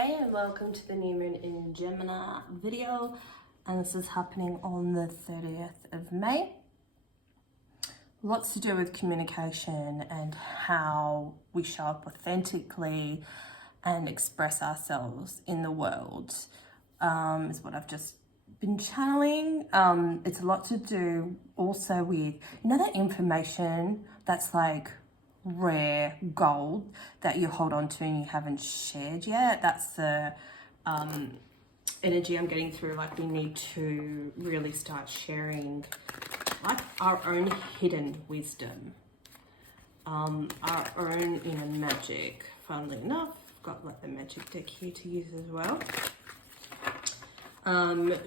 Hey and welcome to the new moon in Gemini video, and this is happening on the 30th of May. Lots to do with communication and how we show up authentically and express ourselves in the world is what I've just been channeling. It's a lot to do also with, that information that's like rare gold that you hold on to and you haven't shared yet. That's the energy I'm getting through. Like, we need to really start sharing like our own hidden wisdom, our own inner magic. Funnily enough, I've got like the magic deck here to use as well.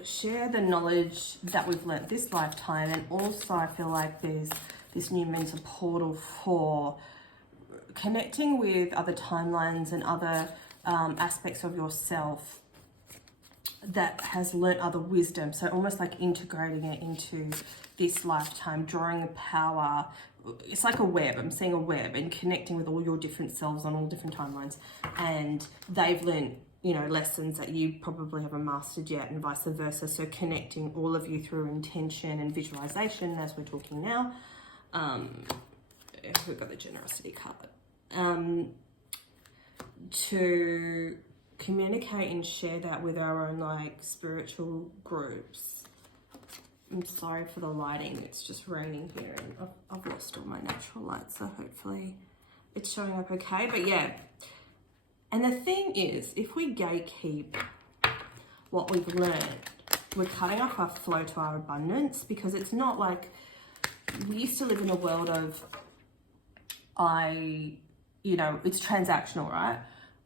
Share the knowledge that we've learnt this lifetime, and also I feel like there's this new moon's a portal for connecting with other timelines and other aspects of yourself that has learnt other wisdom. So almost like integrating it into this lifetime, drawing a power. It's like a web. I'm seeing a web and connecting with all your different selves on all different timelines. And they've learnt, lessons that you probably haven't mastered yet, and vice versa. So connecting all of you through intention and visualization, as we're talking now. We've got the generosity card. To communicate and share that with our own like spiritual groups. I'm sorry for the lighting, it's just raining here and I've lost all my natural light, so hopefully it's showing up okay. But yeah, and the thing is, if we gatekeep what we've learned, we're cutting off our flow to our abundance, because it's not like we used to live in a world of it's transactional, right?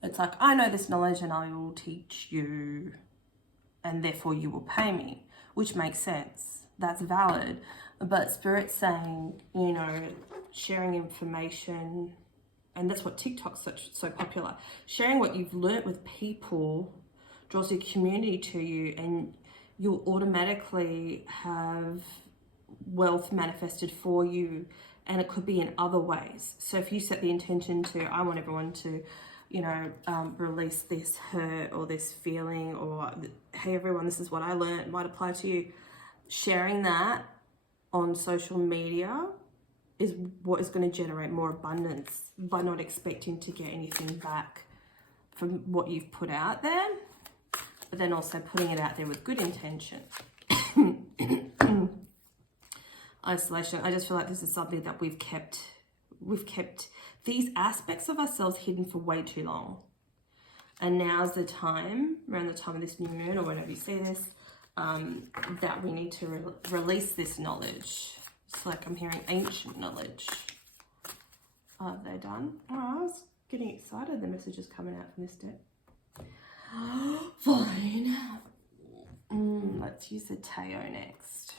It's like, I know this knowledge and I will teach you and therefore you will pay me, which makes sense. That's valid. But Spirit's saying, sharing information, and that's what TikTok's so popular. Sharing what you've learnt with people draws a community to you, and you'll automatically have wealth manifested for you. And it could be in other ways. So if you set the intention to, I want everyone to, release this hurt or this feeling, or, hey everyone, this is what I learned, might apply to you. Sharing that on social media is what is going to generate more abundance, by not expecting to get anything back from what you've put out there, but then also putting it out there with good intention. Isolation. I just feel like this is something that we've kept these aspects of ourselves hidden for way too long. And now's the time, around the time of this new moon or whenever you see this, that we need to release this knowledge. It's like I'm hearing ancient knowledge. Are they done? Oh, I was getting excited. The message is coming out from this deck. Fine. Let's use the Tao next.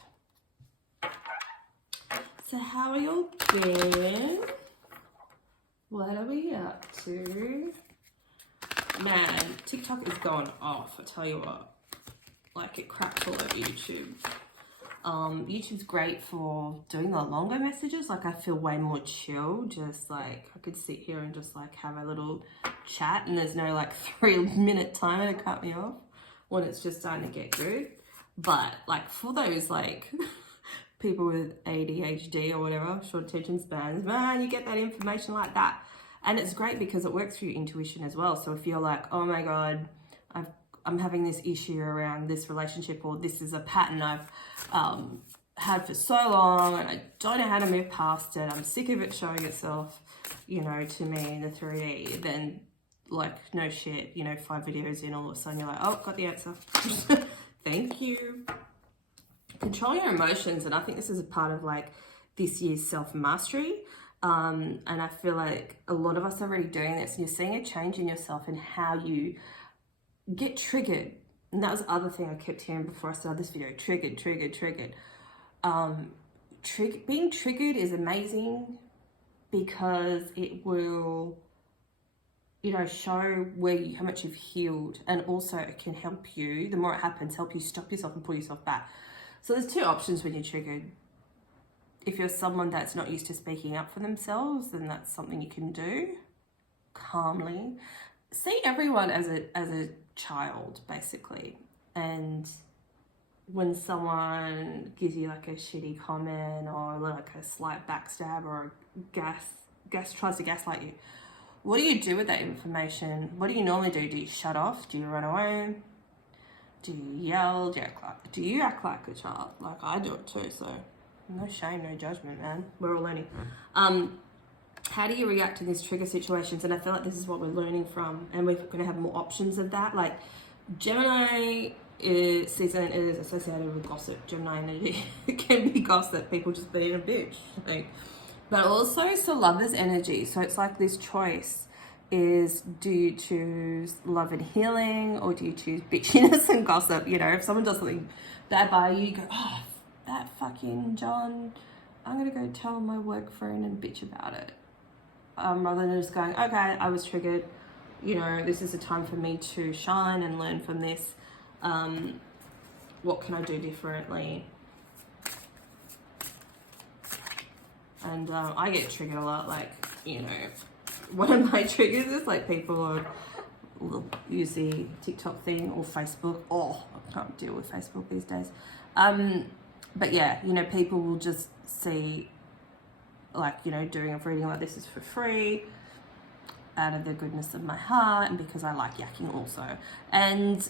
So how are y'all doing? What are we up to? Man, TikTok is going off, I tell you what. Like, it craps all over YouTube. YouTube's great for doing the longer messages. Like, I feel way more chill. Just like, I could sit here and just like have a little chat, and there's no like 3-minute timer to cut me off when it's just starting to get good. But like, for those like people with ADHD or whatever, short attention spans, man, you get that information like that. And it's great because it works for your intuition as well. So if you're like, oh my God, I'm having this issue around this relationship, or this is a pattern I've had for so long and I don't know how to move past it, I'm sick of it showing itself, to me in the 3D, then like, no shit, 5 videos in, all of a sudden you're like, oh, got the answer. Thank you. Control your emotions, and I think this is a part of like this year's self-mastery, and I feel like a lot of us are already doing this, and you're seeing a change in yourself and how you get triggered. And that was the other thing I kept hearing before I started this video: triggered. Being triggered is amazing, because it will show how much you've healed, and also it can help you, the more it happens, help you stop yourself and pull yourself back. So there's 2 options when you're triggered. If you're someone that's not used to speaking up for themselves, then that's something you can do calmly. see everyone as a child, basically. And when someone gives you like a shitty comment or like a slight backstab or tries to gaslight you, what do you do with that information? What do you normally do? Do you shut off? Do you run away? Do you yell? Do you act like a child? Like I do it too, so no shame, no judgment, man. We're all learning. How do you react to these trigger situations? And I feel like this is what we're learning from, and we're going to have more options of that. Like Gemini season is associated with gossip. Gemini energy can be gossip, people just being a bitch, I think. But also it's a lover's energy. So it's like this choice is, do you choose love and healing, or do you choose bitchiness and gossip? You know, if someone does something bad by you, you go, oh, that fucking John, I'm going to go tell my work friend and bitch about it. Rather than just going, okay, I was triggered. You know, this is a time for me to shine and learn from this. What can I do differently? And I get triggered a lot. Like, you know, one of my triggers is like people will use the TikTok thing or Facebook. Oh, I can't deal with Facebook these days. But yeah, you know, people will just see, like, you know, doing a reading like this is for free out of the goodness of my heart and because I like yakking also. And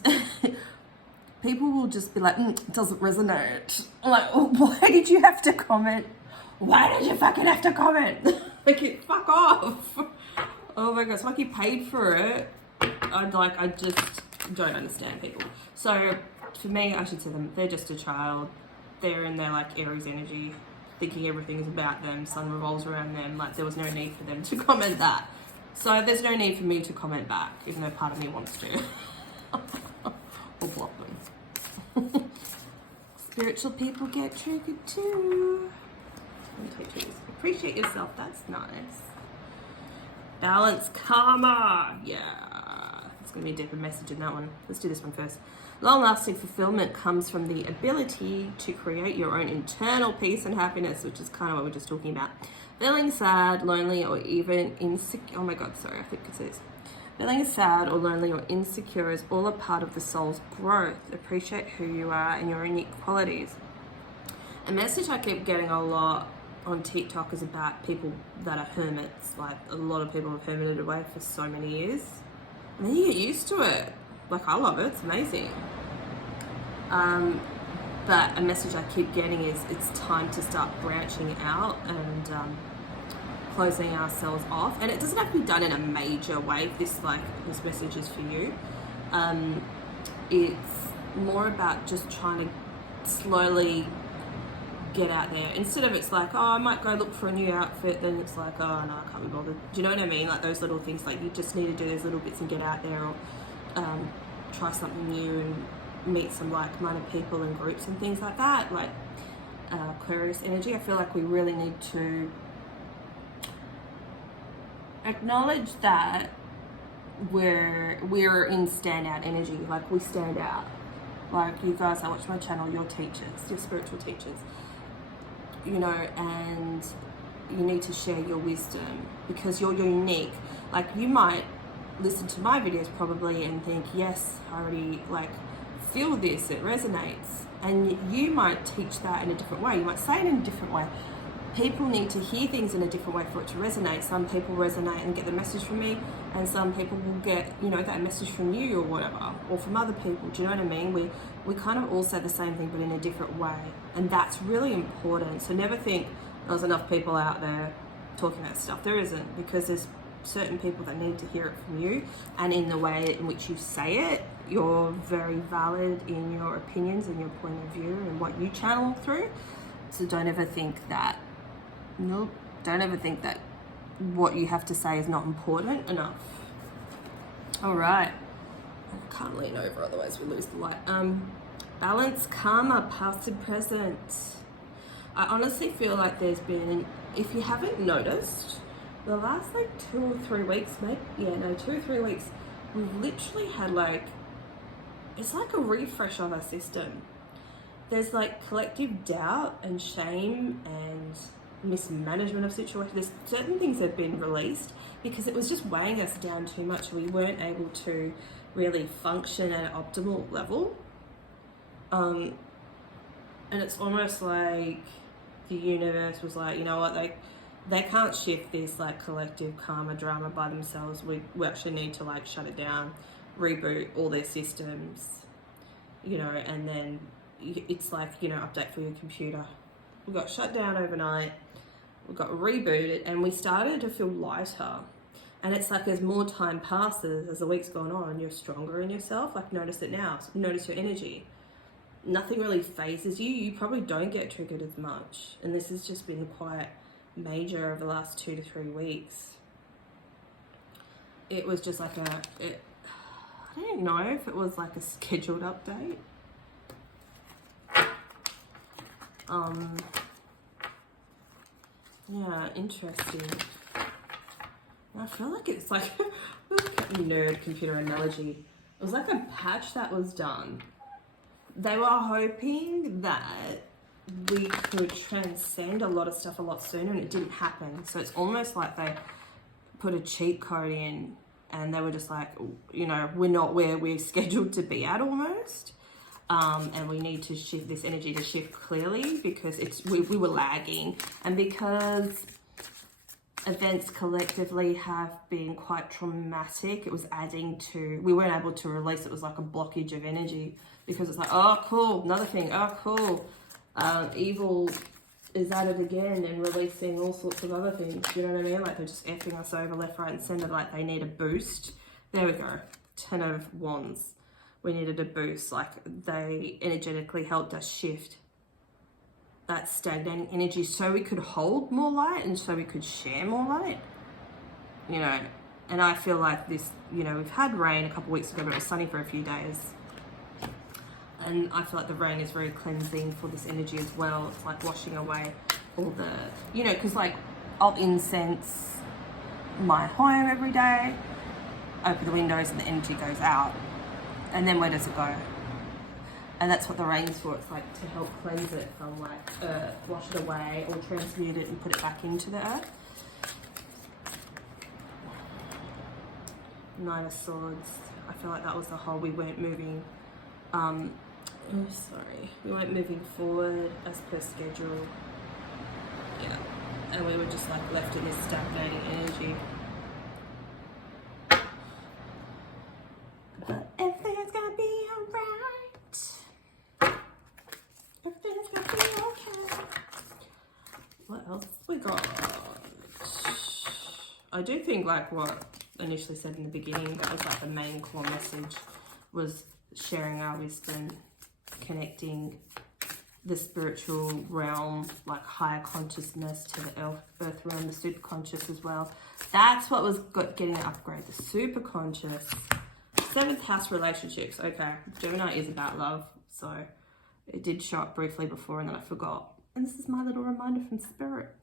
people will just be like, it doesn't resonate. I'm like, oh, why did you have to comment? Why did you fucking have to comment? Like, fuck off. Oh my god, it's like you paid for it. I just don't understand people. So for me, I should say them, they're just a child. They're in their like Aries energy, thinking everything is about them, sun revolves around them. Like there was no need for them to comment that. So there's no need for me to comment back, even though part of me wants to. Or block them. Spiritual people get triggered too. Appreciate yourself, that's nice. Balance karma. Yeah. It's going to be a deeper message in that one. Let's do this one first. Long-lasting fulfillment comes from the ability to create your own internal peace and happiness, which is kind of what we're just talking about. Feeling sad, lonely, or even insecure. Oh my god, sorry, I think it says. Feeling sad or lonely or insecure is all a part of the soul's growth. Appreciate who you are and your unique qualities. A message I keep getting a lot on TikTok is about people that are hermits. Like a lot of people have hermited away for so many years. And then you get used to it. Like I love it, it's amazing. But a message I keep getting is it's time to start branching out and closing ourselves off. And it doesn't have to be done in a major way. This message is for you. It's more about just trying to slowly get out there. Instead of it's like, oh, I might go look for a new outfit, then it's like, oh no, I can't be bothered. Do you know what I mean? Like those little things, like you just need to do those little bits and get out there, or try something new and meet some like-minded people and groups and things like that. Like Aquarius energy, I feel like we really need to acknowledge that we're in standout energy. Like we stand out. Like you guys, I watch my channel, you're teachers, you're spiritual teachers, you know, and you need to share your wisdom because you're unique. Like you might listen to my videos probably and think, yes, I already like feel this, it resonates. And you might teach that in a different way. You might say it in a different way. People need to hear things in a different way for it to resonate. Some people resonate and get the message from me, and some people will get, you know, that message from you or whatever, or from other people. Do you know what I mean? We kind of all say the same thing, but in a different way. And that's really important. So never think there's enough people out there talking about stuff. There isn't, because there's certain people that need to hear it from you, and in the way in which you say it, you're very valid in your opinions and your point of view and what you channel through. So don't ever think that what you have to say is not important enough. All right, I can't lean over, otherwise we lose the light. Balance karma, past and present. I honestly feel like there's been, if you haven't noticed, the last 2 or 3 weeks, 2 or 3 weeks, we've literally had it's like a refresh of our system. There's collective doubt and shame and mismanagement of situations. There's certain things that have been released because it was just weighing us down too much. We weren't able to really function at an optimal level. And it's almost like the universe was like, you know what, they can't shift this like collective karma drama by themselves. We actually need to like shut it down, reboot all their systems, you know, and then it's like, you know, update for your computer. We got shut down overnight, we got rebooted, and we started to feel lighter. And it's like as more time passes, as the week's gone on, you're stronger in yourself. Like notice it now, notice your energy. Nothing really phases you. You probably don't get triggered as much. And this has just been quite major over the last 2 to 3 weeks. It was just like I don't know if it was like a scheduled update. Yeah, interesting. I feel like it's like nerd computer analogy. It was like a patch that was done. They were hoping that we could transcend a lot of stuff a lot sooner, and it didn't happen. So it's almost like they put a cheat code in and they were just like, you know, we're not where we're scheduled to be at almost. And we need to shift this energy to shift clearly because we were lagging, and because events collectively have been quite traumatic, it was adding to, we weren't able to release, it was like a blockage of energy because it's like, oh cool, another thing, oh cool, evil is at it again and releasing all sorts of other things, you know what I mean? Like they're just effing us over left, right and centre, like they need a boost. There we go, 10 of Wands. We needed a boost, like they energetically helped us shift that stagnating energy so we could hold more light and so we could share more light, you know. And I feel like this, you know, we've had rain a couple of weeks ago, but it was sunny for a few days. And I feel like the rain is very cleansing for this energy as well. It's like washing away all the, you know, because like I'll incense my home every day, open the windows and the energy goes out. And then where does it go? And that's what the rain's for. It's like to help cleanse it from like earth, wash it away or transmute it and put it back into the earth. Knight of Swords. I feel like that was the whole, we weren't moving, we weren't moving forward as per schedule. Yeah, and we were just like left in this stagnating energy. But everything's gonna be alright. Everything's gonna be okay. What else we got? I do think like what initially said in the beginning, that was like the main core message, was sharing our wisdom, connecting the spiritual realm, like higher consciousness, to the earth realm, the super conscious as well. That's what was getting an upgrade, the super conscious. 7th house relationships. Okay, Gemini is about love, so it did show up briefly before and then I forgot. And this is my little reminder from Spirit.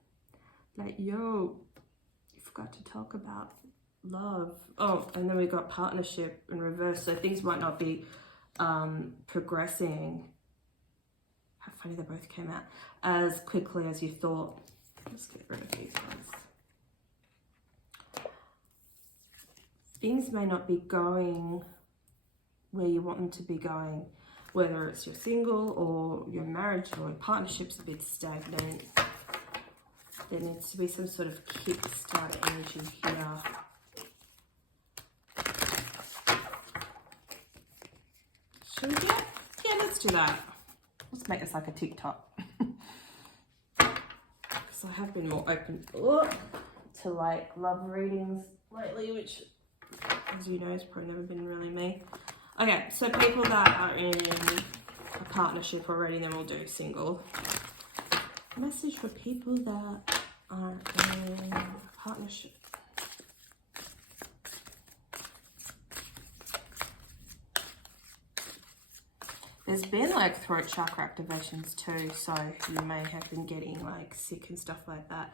Like, yo, you forgot to talk about love. Oh, and then we got partnership in reverse, so things might not be progressing. How funny they both came out, as quickly as you thought. Let's get rid of these ones. Things may not be going where you want them to be going, whether it's you're single or your marriage or your partnership's a bit stagnant. There needs to be some sort of kickstarter energy here. Should we get? Yeah, let's do that. Let's make this like a TikTok. Because I have been more open to like love readings lately, which, as you know, has probably never been really me. Okay, so people that are in a partnership already, then we'll do single. Message for people that are in a partnership. There's been like throat chakra activations too, so you may have been getting like sick and stuff like that.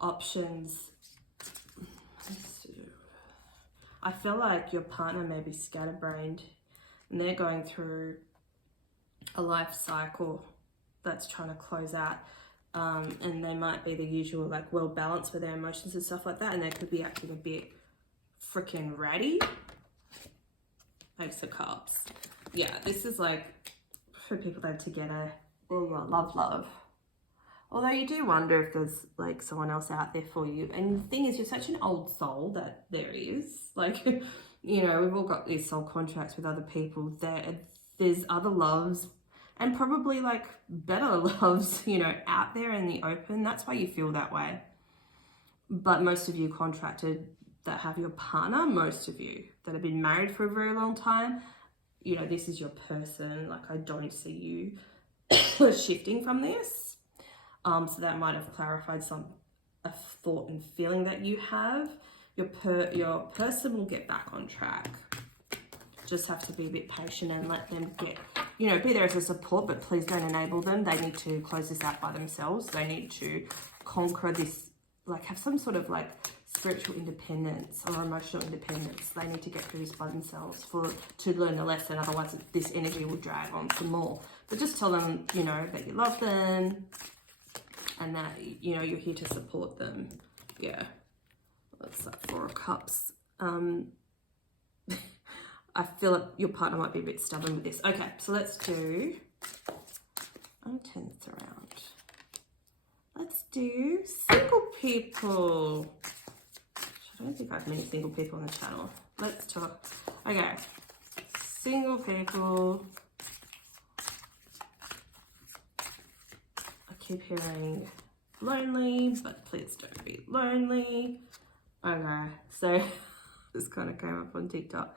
Options. I feel like your partner may be scatterbrained and they're going through a life cycle that's trying to close out. and they might be the usual, like, well balanced with their emotions and stuff like that, and they could be acting a bit freaking ratty. Ace of Cups. Yeah, this is like for people that are together or love. Although you do wonder if there's like someone else out there for you. And the thing is, you're such an old soul that there is. Like, you know, we've all got these soul contracts with other people. There's other loves and probably like better loves, you know, out there in the open. That's why you feel that way. But most of you contracted that have your partner, most of you that have been married for a very long time, you know, this is your person. Like, I don't see you shifting from this. So that might have clarified a thought and feeling that you have. Your person will get back on track. Just have to be a bit patient and let them get, you know, be there as a support, but please don't enable them. They need to close this out by themselves. They need to conquer this, like have some sort of like spiritual independence or emotional independence. They need to get through this by themselves to learn the lesson. Otherwise, this energy will drag on some more. But just tell them, you know, that you love them, and that, you know, you're here to support them. Yeah. That's that 4 of Cups. I feel like your partner might be a bit stubborn with this. Okay, so let's do... I'll turn this around. Let's do single people. I don't think I have many single people on the channel. Let's talk. Okay. Single people. Keep hearing lonely, but please don't be lonely. Okay, so this kind of came up on TikTok.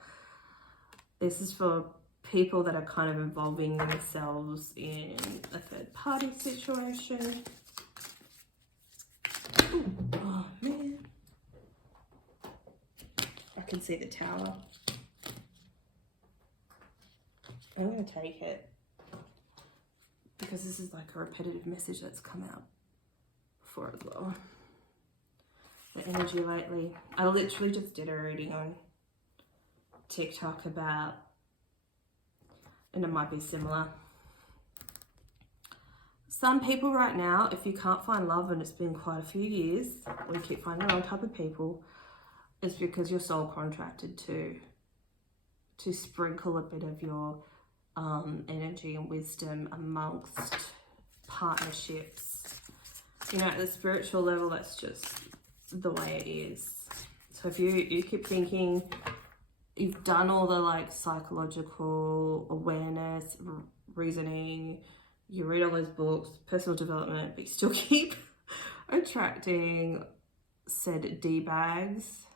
This is for people that are kind of involving themselves in a third party situation. Ooh, oh man, I can see the Tower. I'm gonna take it, because this is like a repetitive message that's come out before as well. The energy lately. I literally just did a reading on TikTok about, and it might be similar. Some people right now, if you can't find love, and it's been quite a few years, or you keep finding the wrong type of people, it's because you're soul contracted to sprinkle a bit of your energy and wisdom amongst partnerships. You know, at the spiritual level, that's just the way it is. So if you keep thinking you've done all the like psychological awareness, reasoning, you read all those books, personal development, but you still keep attracting said D-bags.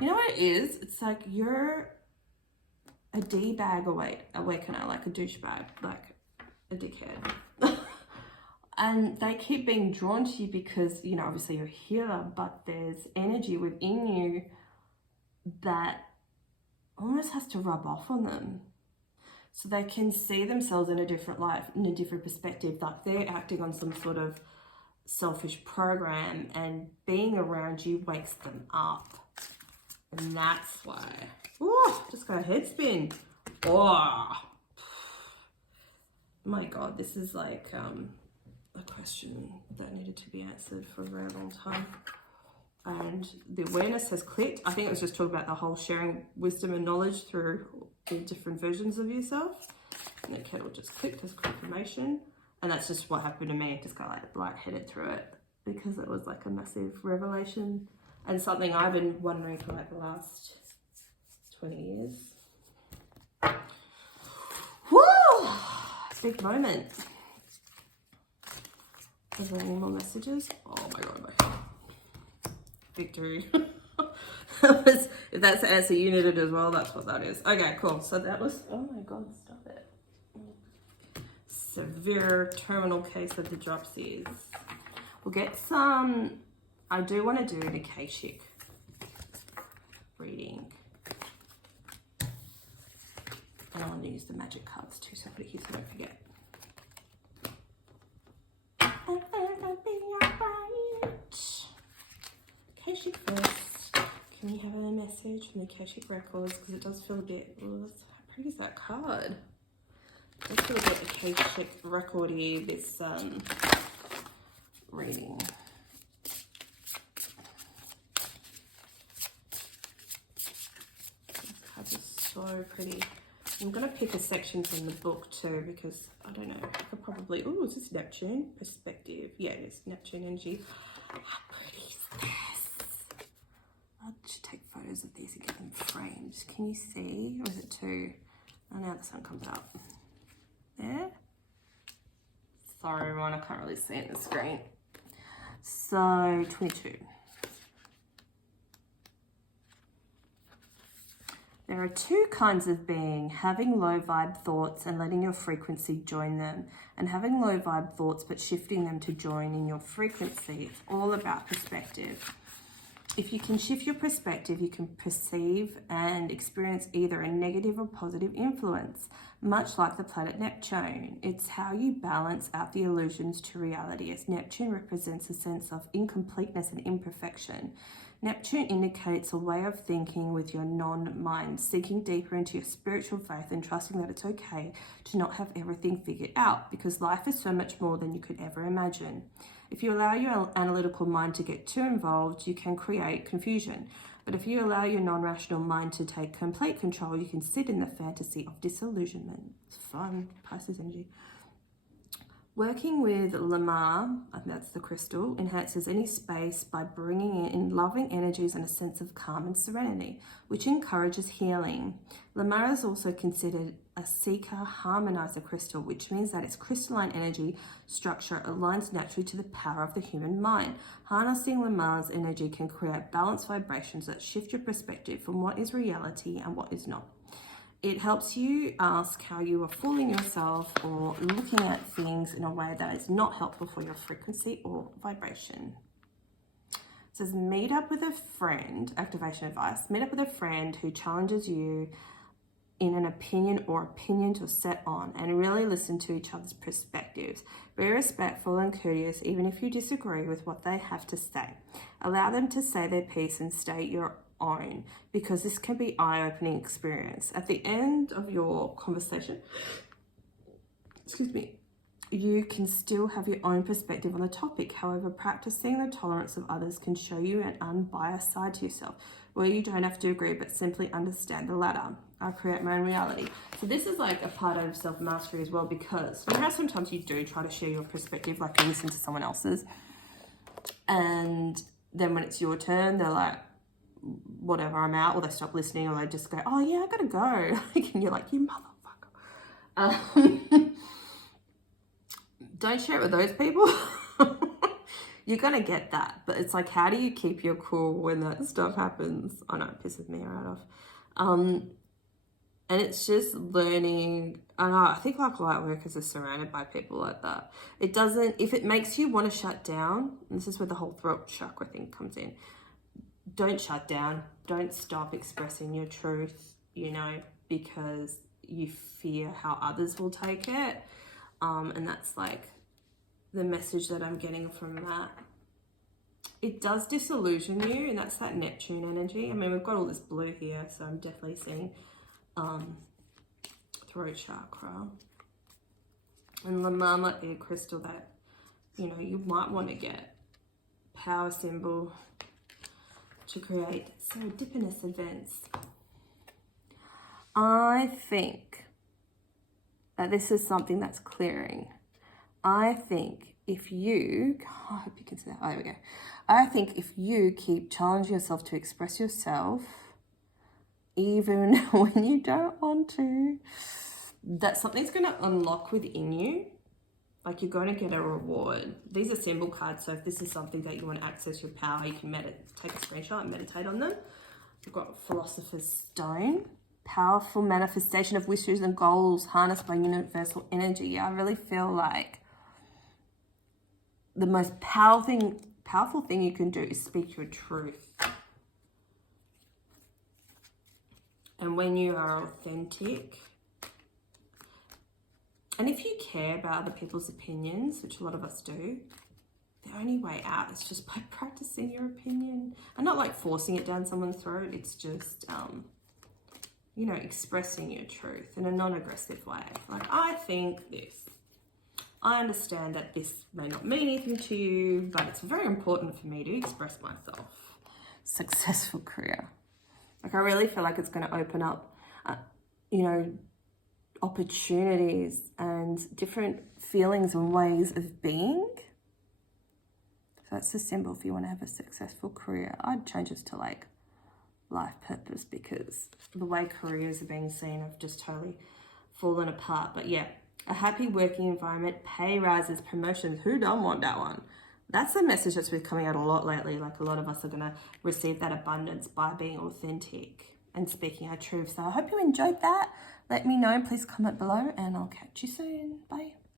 You know what it is? It's like you're a D-bag awakener, like a douchebag, like a dickhead. And they keep being drawn to you because, you know, obviously you're here, but there's energy within you that almost has to rub off on them. So they can see themselves in a different life, in a different perspective, like they're acting on some sort of selfish program, and being around you wakes them up. And that's why. Oh, just got a head spin. Oh, my God, this is like a question that needed to be answered for a very long time. And the awareness has clicked. I think it was just talking about the whole sharing wisdom and knowledge through all different versions of yourself. And the kettle just clicked as confirmation. And that's just what happened to me. Just got like lightheaded through it because it was like a massive revelation and something I've been wondering for like the last 20 years. Woo! Big moment. Is there any more messages? Oh my God. Victory. If that's the answer you needed as well, that's what that is. Okay, cool. So that was, oh my God, stop it. Severe terminal case of the dropsies. We'll get some, I do want to do an Akashic reading. And I want to use the magic cards too, so I put it here so I don't forget. Akashic first. Can we have a message from the Akashic records? Because it does feel a bit, how pretty is that card? Just a bit Akashic recordy, this reading. These cards are so pretty. I'm going to pick a section from the book too, because I don't know, I could probably, oh, is this Neptune? Perspective. Yeah, it is Neptune energy. How pretty is this? I should take photos of these and get them framed. Can you see? Or is it too? Oh, now the sun comes out. There. Sorry everyone, I can't really see it in the screen. So 22. There are two kinds of being: having low vibe thoughts and letting your frequency join them, and having low vibe thoughts but shifting them to join in your frequency. It's all about perspective. If you can shift your perspective, you can perceive and experience either a negative or positive influence, much like the planet Neptune. It's how you balance out the illusions to reality, as Neptune represents a sense of incompleteness and imperfection. Neptune indicates a way of thinking with your non-mind, sinking deeper into your spiritual faith and trusting that it's okay to not have everything figured out, because life is so much more than you could ever imagine. If you allow your analytical mind to get too involved, you can create confusion. But if you allow your non-rational mind to take complete control, you can sit in the fantasy of disillusionment. It's fun. Pisces energy. Working with Lamar, I think that's the crystal, enhances any space by bringing in loving energies and a sense of calm and serenity, which encourages healing. Lamar is also considered a seeker harmonizer crystal, which means that its crystalline energy structure aligns naturally to the power of the human mind. Harnessing Lamar's energy can create balanced vibrations that shift your perspective from what is reality and what is not. It helps you ask how you are fooling yourself or looking at things in a way that is not helpful for your frequency or vibration. It says, meet up with a friend, activation advice, meet up with a friend who challenges you in an opinion or opinions you're set on, and really listen to each other's perspectives. Be respectful and courteous even if you disagree with what they have to say. Allow them to say their piece and state your own, because this can be eye-opening experience. At the end of your conversation, you can still have your own perspective on the topic. However, practicing the tolerance of others can show you an unbiased side to yourself, where you don't have to agree but simply understand the latter. I create my own reality. So this is like a part of self-mastery as well, because you know how sometimes you do try to share your perspective, like you listen to someone else's, and then when it's your turn, they're like, whatever, I'm out, or they stop listening, or they just go, oh yeah, I gotta go. And you're like, you motherfucker. Don't share it with those people. You're gonna get that, but it's like, how do you keep your cool when that stuff happens? I know, it pisses me right off. And it's just learning. I know, I think like light workers are surrounded by people like that. It doesn't, if it makes you want to shut down, and this is where the whole throat chakra thing comes in, don't shut down. Don't stop expressing your truth, you know, because you fear how others will take it. And that's like the message that I'm getting from that. It does disillusion you, and that's that Neptune energy. I mean, we've got all this blue here, so I'm definitely seeing throat chakra. And Lamar might be a crystal that, you know, you might want to get. Power symbol to create serendipitous events. I think that this is something that's clearing. I think if you, I hope you can see that. Oh, there we go. I think if you keep challenging yourself to express yourself, even when you don't want to, that something's going to unlock within you. Like, you're going to get a reward. These are symbol cards, so if this is something that you want to access your power, you can take a screenshot and meditate on them. We've got Philosopher's Stone. Powerful manifestation of wishes and goals harnessed by universal energy. I really feel like the most powerful thing you can do is speak your truth. And when you are authentic, and if you care about other people's opinions, which a lot of us do, the only way out is just by practicing your opinion. And not like forcing it down someone's throat. It's just you know, expressing your truth in a non-aggressive way. Like, I think this. I understand that this may not mean anything to you, but it's very important for me to express myself. Successful career. Like, I really feel like it's going to open up, you know, opportunities and different feelings and ways of being. So that's the symbol if you want to have a successful career. I'd change this to like life purpose, because the way careers are being seen have just totally fallen apart. But yeah, a happy working environment, pay rises, promotions. Who don't want that one? That's the message that's been coming out a lot lately. Like, a lot of us are going to receive that abundance by being authentic and speaking our truth. So I hope you enjoyed that. Let me know. Please comment below and I'll catch you soon. Bye.